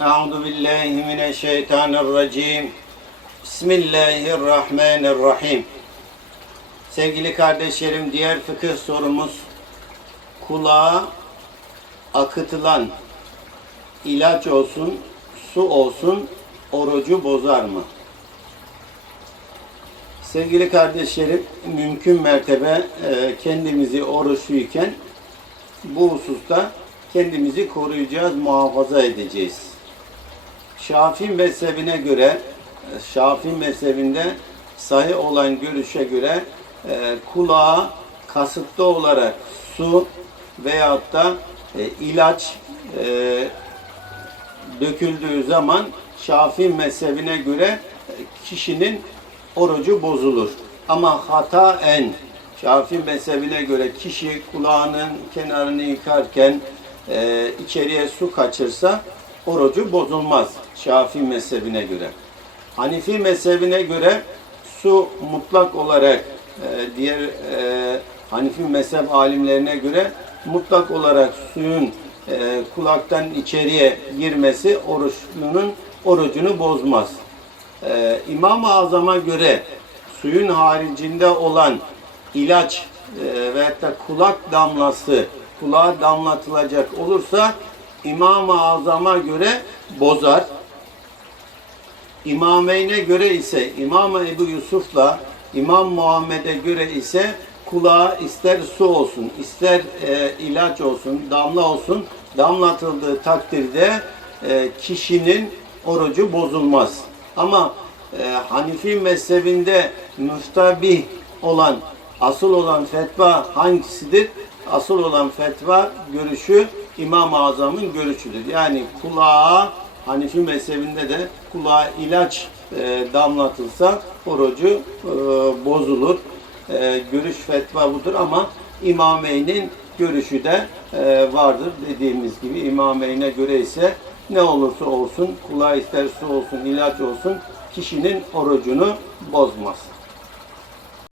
Euzu billahi mineşşeytanirracim. Bismillahirrahmanirrahim. Sevgili kardeşlerim, diğer fıkıh sorumuz kulağa akıtılan ilaç olsun, su olsun orucu bozar mı? Sevgili kardeşlerim, mümkün mertebe e, kendimizi oruçluyken bu hususta kendimizi koruyacağız, muhafaza edeceğiz. Şafii mezhebine göre, Şafii mezhebinde sahih olan görüşe göre e, kulağa kasıtlı olarak su veyahut da e, ilaç e, döküldüğü zaman Şafii mezhebine göre e, kişinin orucu bozulur. Ama hataen Şafii mezhebine göre kişi kulağının kenarını yıkarken e, içeriye su kaçırsa orucu bozulmaz Şafii mezhebine göre. Hanifi mezhebine göre su mutlak olarak e, diğer e, Hanifi mezhep alimlerine göre mutlak olarak suyun e, kulaktan içeriye girmesi oruçlunun orucunu bozmaz. Ee, İmam-ı Azam'a göre suyun haricinde olan ilaç e, veyahut da kulak damlası kulağa damlatılacak olursa İmam-ı Azam'a göre bozar. İmameyne göre ise İmam Ebu Yusuf'la İmam Muhammed'e göre ise kulağa ister su olsun, ister e, ilaç olsun, damla olsun damlatıldığı takdirde e, kişinin orucu bozulmaz. Ama e, Hanifi mezhebinde müstabih olan, asıl olan fetva hangisidir? Asıl olan fetva görüşü İmam-ı Azam'ın görüşüdür. Yani kulağa Hanifi mezhebinde de kulağa ilaç e, damlatılsa orucu e, bozulur. E, görüş fetva budur ama İmameyn'in görüşü de e, vardır. Dediğimiz gibi İmameyn'e göre ise ne olursa olsun, kulağa ister su olsun, ilaç olsun, kişinin orucunu bozmaz.